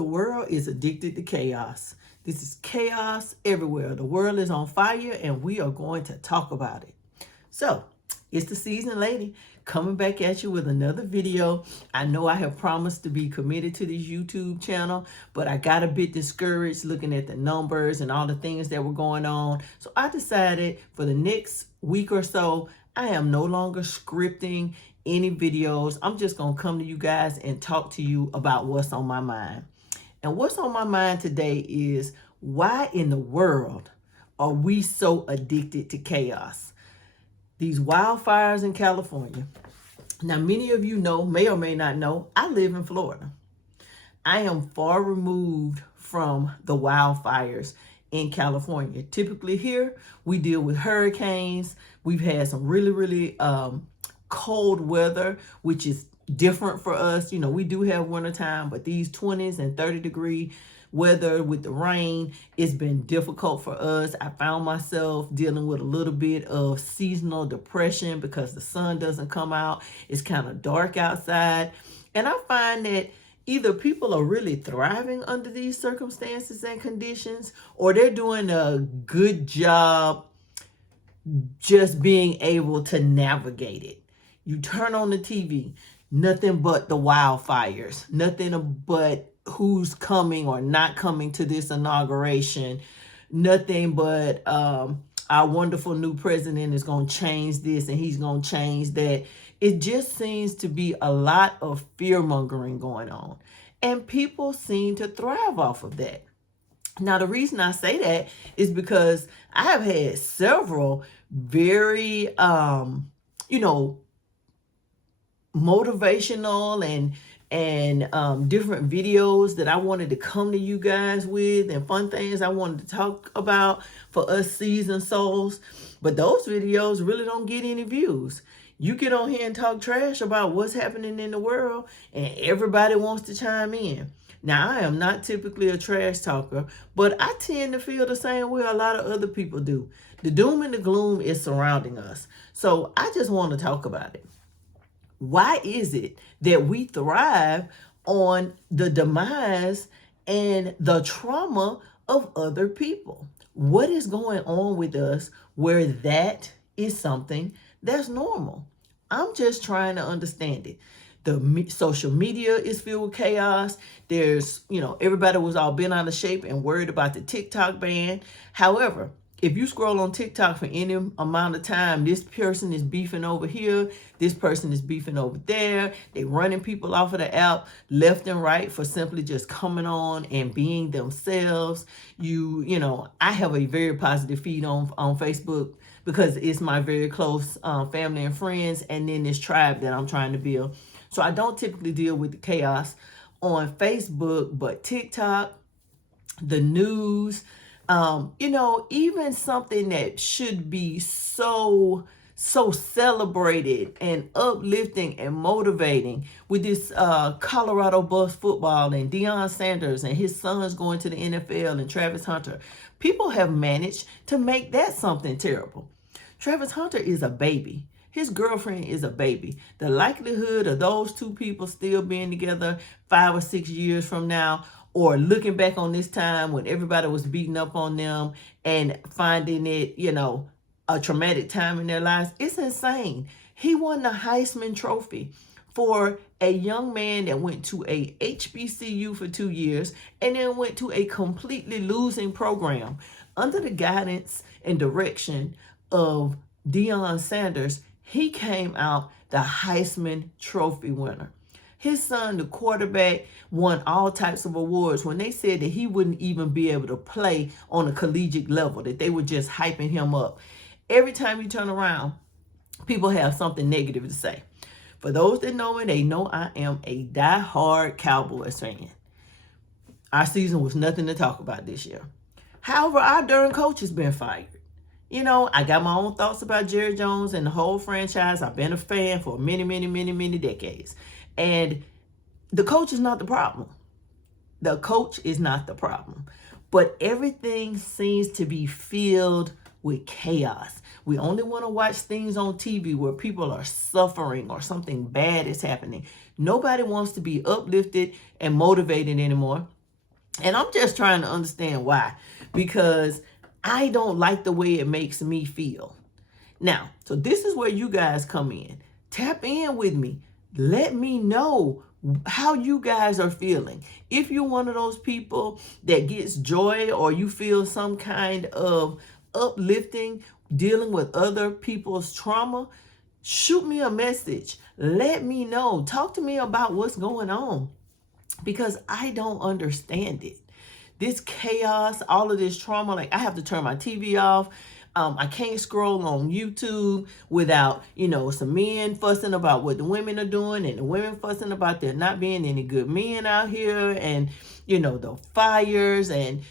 The world is addicted to chaos. This is chaos everywhere. The world is on fire and we are going to talk about it. So, it's the seasoned lady coming back at you with another video. I know I have promised to be committed to this YouTube channel, but I got a bit discouraged looking at the numbers and all the things that were going on. So I decided for the next week or so, I am no longer scripting any videos. I'm just going to come to you guys and talk to you about what's on my mind. And what's on my mind today is, why in the world are we so addicted to chaos? These wildfires in California. Now, many of you know, may or may not know, I live in Florida. I am far removed from the wildfires in California. Typically here, we deal with hurricanes. We've had some really cold weather, which is different for us. You know, we do have wintertime, but these 20s and 30-degree weather with the rain, it's been difficult for us. I found myself dealing with a little bit of seasonal depression because the sun doesn't come out. It's kind of dark outside. And I find that either people are really thriving under these circumstances and conditions, or they're doing a good job just being able to navigate it. You turn on the TV, nothing but the wildfires, nothing but who's coming or not coming to this inauguration, nothing but our wonderful new president is going to change this and he's going to change that. It just seems to be a lot of fear-mongering going on, and people seem to thrive off of that. Now, the reason I say that is because I have had several very, motivational and different videos that I wanted to come to you guys with, and fun things I wanted to talk about for us seasoned souls. But those videos really don't get any views. You get on here and talk trash about what's happening in the world, and everybody wants to chime in. Now, I am not typically a trash talker, but I tend to feel the same way a lot of other people do. The doom and the gloom is surrounding us. So I just want to talk about it. Why is it that we thrive on the demise and the trauma of other people? What is going on with us where that is something that's normal? I'm just trying to understand it. The social media is filled with chaos. There's, everybody was all bent out of shape and worried about the TikTok ban. However, if you scroll on TikTok for any amount of time, this person is beefing over here, this person is beefing over there. They're running people off of the app left and right for simply just coming on and being themselves. I have a very positive feed on Facebook because it's my very close family and friends, and then this tribe that I'm trying to build. So I don't typically deal with the chaos on Facebook, but TikTok, the news, even something that should be so celebrated and uplifting and motivating, with this Colorado bus football and Deion Sanders and his sons going to the NFL and Travis Hunter. People have managed to make that something terrible. Travis Hunter is a baby. His girlfriend is a baby. The likelihood of those two people still being together 5 or 6 years from now, or looking back on this time when everybody was beating up on them and finding it, a traumatic time in their lives, it's insane. He won the Heisman Trophy for a young man that went to a HBCU for 2 years and then went to a completely losing program. Under the guidance and direction of Deion Sanders, he came out the Heisman Trophy winner. His son, the quarterback, won all types of awards when they said that he wouldn't even be able to play on a collegiate level, that they were just hyping him up. Every time you turn around, people have something negative to say. For those that know me, they know I am a die-hard Cowboys fan. Our season was nothing to talk about this year. However, our darn coach has been fired. I got my own thoughts about Jerry Jones and the whole franchise. I've been a fan for many decades. And the coach is not the problem. The coach is not the problem. But everything seems to be filled with chaos. We only want to watch things on TV where people are suffering or something bad is happening. Nobody wants to be uplifted and motivated anymore. And I'm just trying to understand why, because I don't like the way it makes me feel. Now, so this is where you guys come in. Tap in with me. Let me know how you guys are feeling. If you're one of those people that gets joy, or you feel some kind of uplifting dealing with other people's trauma, shoot me a message. Let me know. Talk to me about what's going on, because I don't understand it. This chaos, all of this trauma, like I have to turn my TV off. I can't scroll on YouTube without, some men fussing about what the women are doing, and the women fussing about there not being any good men out here, and, the fires, and,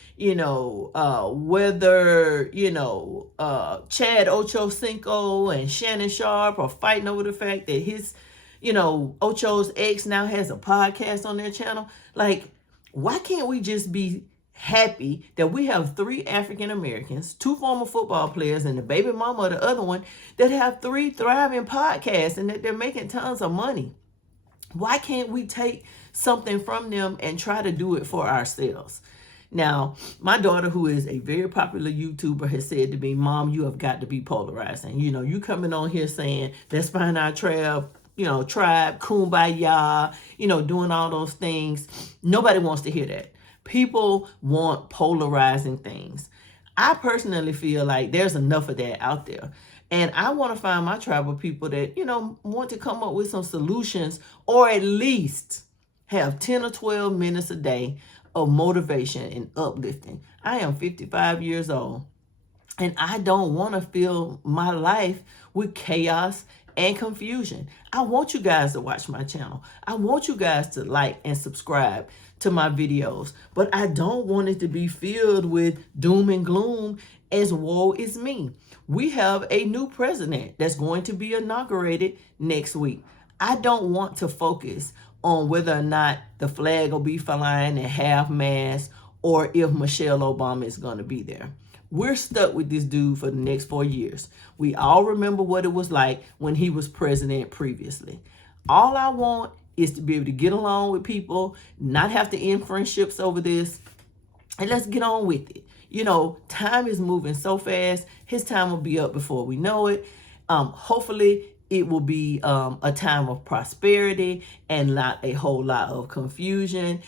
whether, Chad Ochocinco and Shannon Sharp are fighting over the fact that his, Ocho's ex now has a podcast on their channel. Like, why can't we just be happy that we have 3 African Americans, 2 former football players, and the baby mama of the other one that have 3 thriving podcasts, and that they're making tons of money? Why can't we take something from them and try to do it for ourselves? Now, my daughter, who is a very popular YouTuber, has said to me, "Mom, you have got to be polarizing. You coming on here saying, let's find our tribe, kumbaya, doing all those things." Nobody wants to hear that. People want polarizing things. I personally feel like there's enough of that out there. And I want to find my tribe of people that, want to come up with some solutions, or at least have 10 or 12 minutes a day of motivation and uplifting. I am 55 years old, and I don't want to fill my life with chaos and confusion. I want you guys to watch my channel. I want you guys to like and subscribe to my videos, but I don't want it to be filled with doom and gloom as woe is me. We have a new president that's going to be inaugurated next week. I don't want to focus on whether or not the flag will be flying at half mast, or if Michelle Obama is going to be there. We're stuck with this dude for the next 4 years. We all remember what it was like when he was president previously. All I want is to be able to get along with people, not have to end friendships over this, and let's get on with it. Time is moving so fast. His time will be up before we know it. Hopefully, it will be a time of prosperity and not a whole lot of confusion.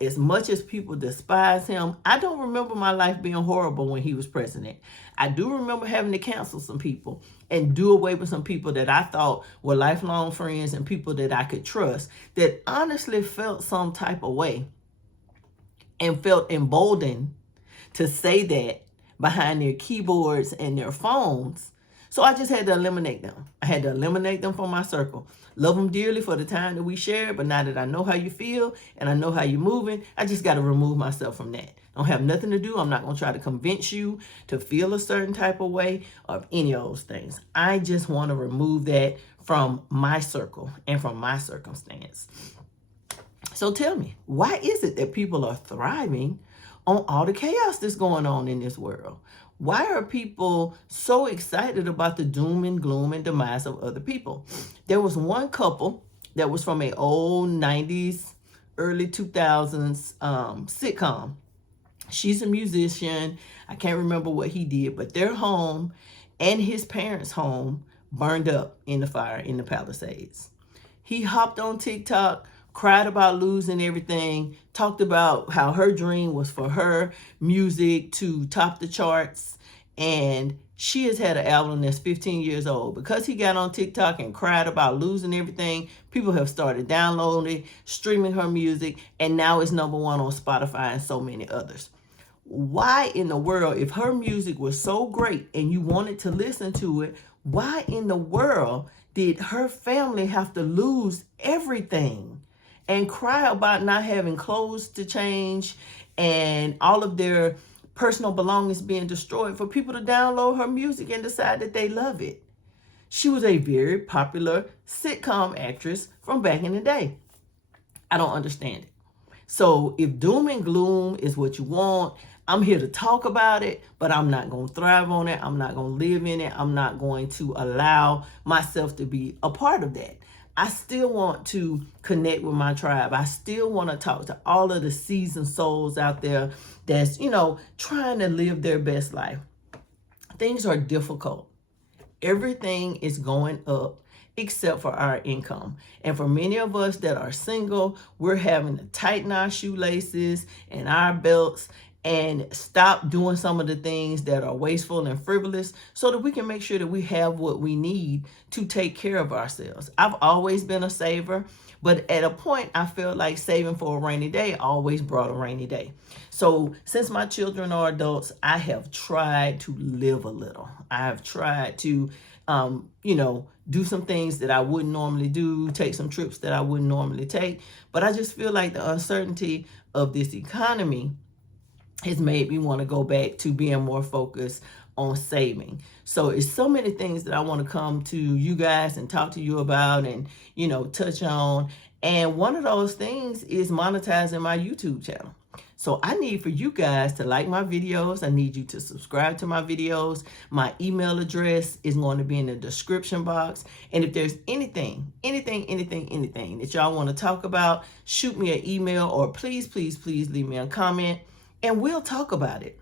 As much as people despise him, I don't remember my life being horrible when he was president. I do remember having to cancel some people and do away with some people that I thought were lifelong friends and people that I could trust, that honestly felt some type of way and felt emboldened to say that behind their keyboards and their phones. So I just had to eliminate them. I had to eliminate them from my circle. Love them dearly for the time that we shared, but now that I know how you feel and I know how you're moving, I just got to remove myself from that. Don't have nothing to do. I'm not going to try to convince you to feel a certain type of way or any of those things. I just want to remove that from my circle and from my circumstance. So tell me, why is it that people are thriving on all the chaos that's going on in this world? Why are people so excited about the doom and gloom and demise of other people? There was one couple that was from an old 90s, early 2000s sitcom. She's a musician. I can't remember what he did, but their home and his parents' home burned up in the fire in the Palisades. He hopped on TikTok, cried about losing everything, talked about how her dream was for her music to top the charts, and she has had an album that's 15 years old. Because he got on TikTok and cried about losing everything, people have started downloading, streaming her music, and now it's #1 on Spotify and so many others. Why in the world, if her music was so great and you wanted to listen to it, why in the world did her family have to lose everything and cry about not having clothes to change and all of their personal belongings being destroyed for people to download her music and decide that they love it? She was a very popular sitcom actress from back in the day. I don't understand it. So if doom and gloom is what you want, I'm here to talk about it, but I'm not going to thrive on it. I'm not going to live in it. I'm not going to allow myself to be a part of that. I still want to connect with my tribe. I still want to talk to all of the seasoned souls out there that's, trying to live their best life. Things are difficult. Everything is going up except for our income. And for many of us that are single, we're having to tighten our shoelaces and our belts and stop doing some of the things that are wasteful and frivolous so that we can make sure that we have what we need to take care of ourselves. I've always been a saver, but at a point I felt like saving for a rainy day always brought a rainy day. So since my children are adults, I have tried to live a little. I have tried to, do some things that I wouldn't normally do, take some trips that I wouldn't normally take. But I just feel like the uncertainty of this economy has made me want to go back to being more focused on saving. So it's so many things that I want to come to you guys and talk to you about and, touch on. And one of those things is monetizing my YouTube channel. So I need for you guys to like my videos. I need you to subscribe to my videos. My email address is going to be in the description box. And if there's anything that y'all want to talk about, shoot me an email or please leave me a comment and we'll talk about it.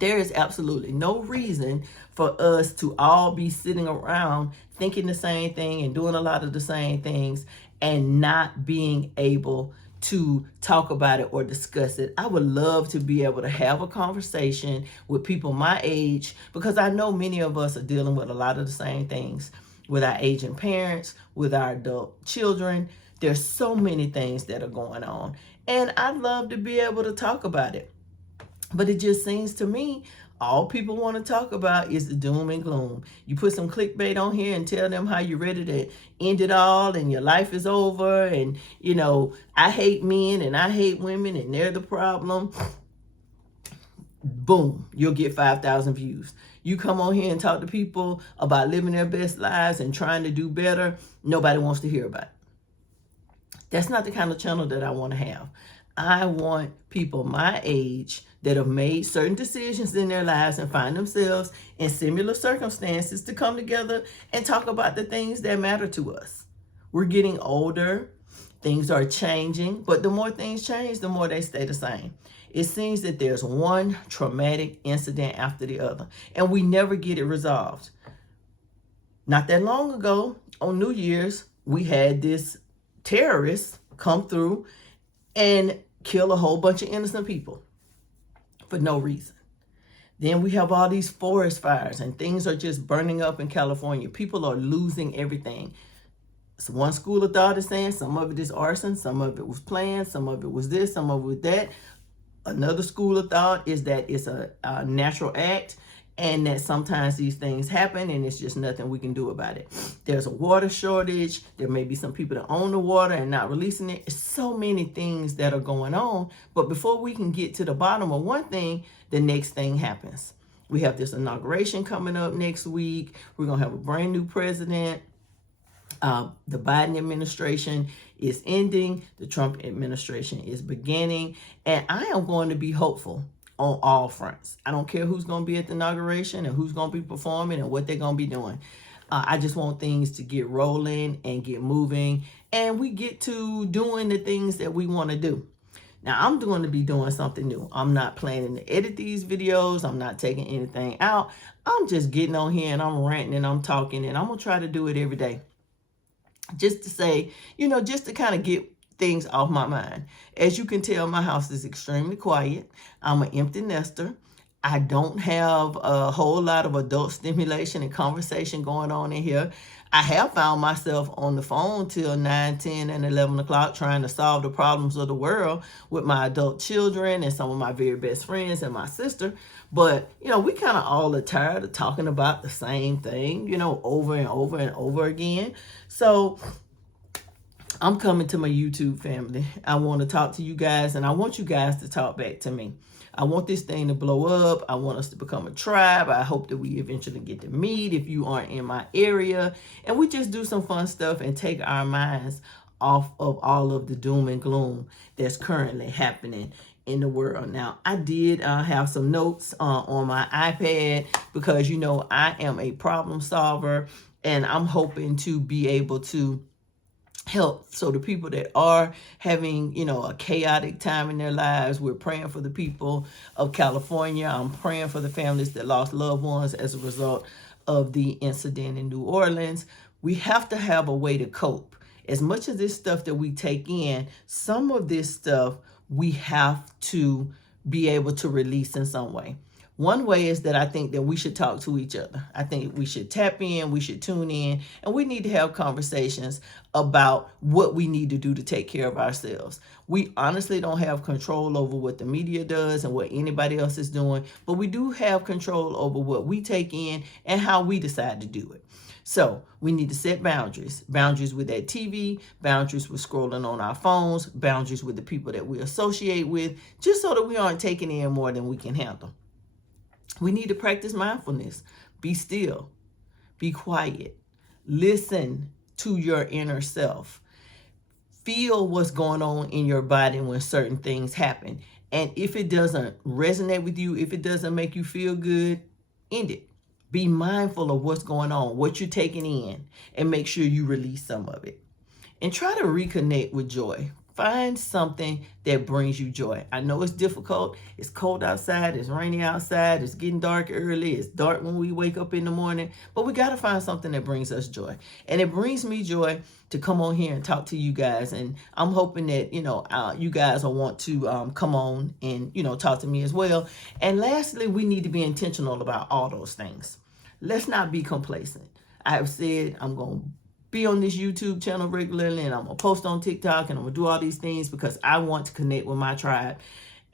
There is absolutely no reason for us to all be sitting around thinking the same thing and doing a lot of the same things and not being able to talk about it or discuss it. I would love to be able to have a conversation with people my age because I know many of us are dealing with a lot of the same things with our aging parents, with our adult children. There's so many things that are going on. And I'd love to be able to talk about it. But it just seems to me all people want to talk about is the doom and gloom. You put some clickbait on here and tell them how you're ready to end it all and your life is over and, I hate men and I hate women and they're the problem. Boom, you'll get 5,000 views. You come on here and talk to people about living their best lives and trying to do better. Nobody wants to hear about it. That's not the kind of channel that I want to have. I want people my age that have made certain decisions in their lives and find themselves in similar circumstances to come together and talk about the things that matter to us. We're getting older. Things are changing, but the more things change, the more they stay the same. It seems that there's one traumatic incident after the other, and we never get it resolved. Not that long ago, on New Year's, we had this terrorist come through and kill a whole bunch of innocent people for no reason. Then we have all these forest fires and things are just burning up in California. People are losing everything. So one school of thought is saying some of it is arson, some of it was planned, some of it was this, some of it was that. Another school of thought is that it's a natural act and that sometimes these things happen and it's just nothing we can do about it. There's a water shortage. There may be some people that own the water and not releasing it. It's so many things that are going on. But before we can get to the bottom of one thing, the next thing happens. We have this inauguration coming up next week. We're going to have a brand new president. The Biden administration is ending. The Trump administration is beginning. And I am going to be hopeful on all fronts. I don't care who's going to be at the inauguration and who's going to be performing and what they're going to be doing. I just want things to get rolling and get moving and we get to doing the things that we want to do. Now, I'm going to be doing something new. I'm not planning to edit these videos. I'm not taking anything out. I'm just getting on here and I'm ranting and I'm talking and I'm going to try to do it every day. Just to say, just to kind of get things off my mind. As you can tell, my house is extremely quiet. I'm an empty nester. I don't have a whole lot of adult stimulation and conversation going on in here. I have found myself on the phone till 9, 10, and 11 o'clock trying to solve the problems of the world with my adult children and some of my very best friends and my sister. But, we kind of all are tired of talking about the same thing, over and over and over again. So I'm coming to my YouTube family. I want to talk to you guys and I want you guys to talk back to me. I want this thing to blow up. I want us to become a tribe. I hope that we eventually get to meet if you aren't in my area. And we just do some fun stuff and take our minds off of all of the doom and gloom that's currently happening in the world. Now, I did have some notes on my iPad because, I am a problem solver and I'm hoping to be able to help. So the people that are having, a chaotic time in their lives, we're praying for the people of California. I'm praying for the families that lost loved ones as a result of the incident in New Orleans. We have to have a way to cope. As much of this stuff that we take in, some of this stuff we have to be able to release in some way. One way is that I think that we should talk to each other. I think we should tap in, we should tune in, and we need to have conversations about what we need to do to take care of ourselves. We honestly don't have control over what the media does and what anybody else is doing, but we do have control over what we take in and how we decide to do it. So we need to set boundaries. Boundaries with that TV, boundaries with scrolling on our phones, boundaries with the people that we associate with, just so that we aren't taking in more than we can handle. We need to practice mindfulness. Be still. Be quiet. Listen to your inner self. Feel what's going on in your body when certain things happen. And if it doesn't resonate with you, if it doesn't make you feel good, end it. Be mindful of what's going on, what you're taking in, and make sure you release some of it. And try to reconnect with joy. Find something that brings you joy. I know it's difficult. It's cold outside. It's rainy outside. It's getting dark early. It's dark when we wake up in the morning. But we got to find something that brings us joy. And it brings me joy to come on here and talk to you guys. And I'm hoping that, you guys will want to come on and, talk to me as well. And lastly, we need to be intentional about all those things. Let's not be complacent. I have said I'm going to be on this YouTube channel regularly, and I'm going to post on TikTok, and I'm going to do all these things because I want to connect with my tribe.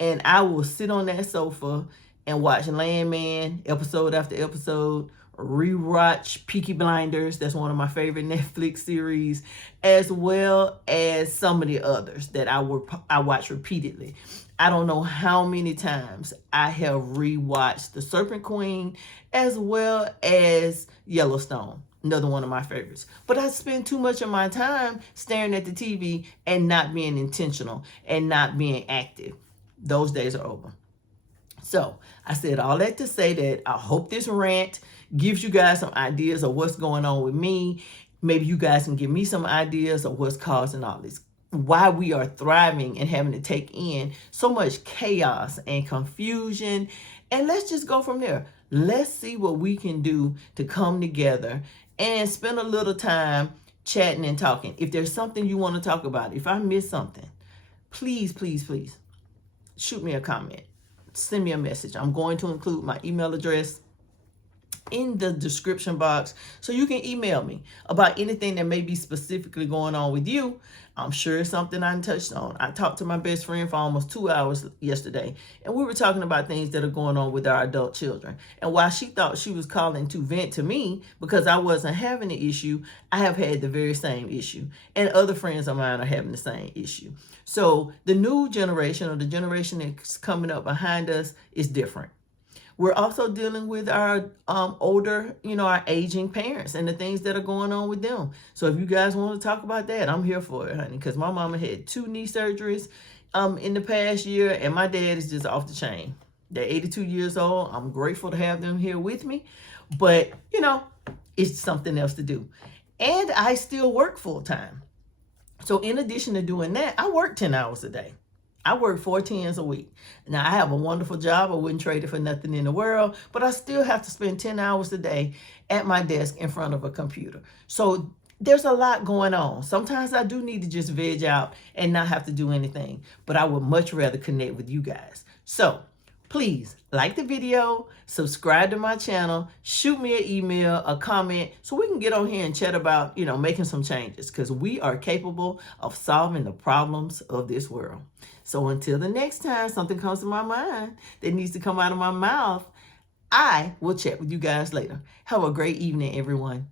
And I will sit on that sofa and watch Landman episode after episode, rewatch Peaky Blinders. That's one of my favorite Netflix series, as well as some of the others that I watch repeatedly. I don't know how many times I have rewatched The Serpent Queen as well as Yellowstone. Another one of my favorites. But I spend too much of my time staring at the TV and not being intentional and not being active. Those days are over. So I said all that to say that I hope this rant gives you guys some ideas of what's going on with me. Maybe you guys can give me some ideas of what's causing all this, why we are thriving and having to take in so much chaos and confusion. And let's just go from there. Let's see what we can do to come together and spend a little time chatting and talking. If there's something you want to talk about, if I miss something, please, please, please shoot me a comment. Send me a message. I'm going to include my email address in the description box so you can email me about anything that may be specifically going on with you. I'm sure it's something I touched on. I talked to my best friend for almost 2 hours yesterday, and we were talking about things that are going on with our adult children. And while she thought she was calling to vent to me because I wasn't having the issue, I have had the very same issue, and other friends of mine are having the same issue. So the new generation, or the generation that's coming up behind us, is different. We're also dealing with our older, our aging parents and the things that are going on with them. So if you guys want to talk about that, I'm here for it, honey, because my mama had 2 knee surgeries in the past year, and my dad is just off the chain. They're 82 years old. I'm grateful to have them here with me, but, it's something else to do. And I still work full time. So in addition to doing that, I work 10 hours a day. I work 4 10s a week. Now, I have a wonderful job. I wouldn't trade it for nothing in the world, but I still have to spend 10 hours a day at my desk in front of a computer. So there's a lot going on. Sometimes I do need to just veg out and not have to do anything, but I would much rather connect with you guys. So please like the video, subscribe to my channel, shoot me an email, a comment, so we can get on here and chat about, making some changes, because we are capable of solving the problems of this world. So until the next time something comes to my mind that needs to come out of my mouth, I will chat with you guys later. Have a great evening, everyone.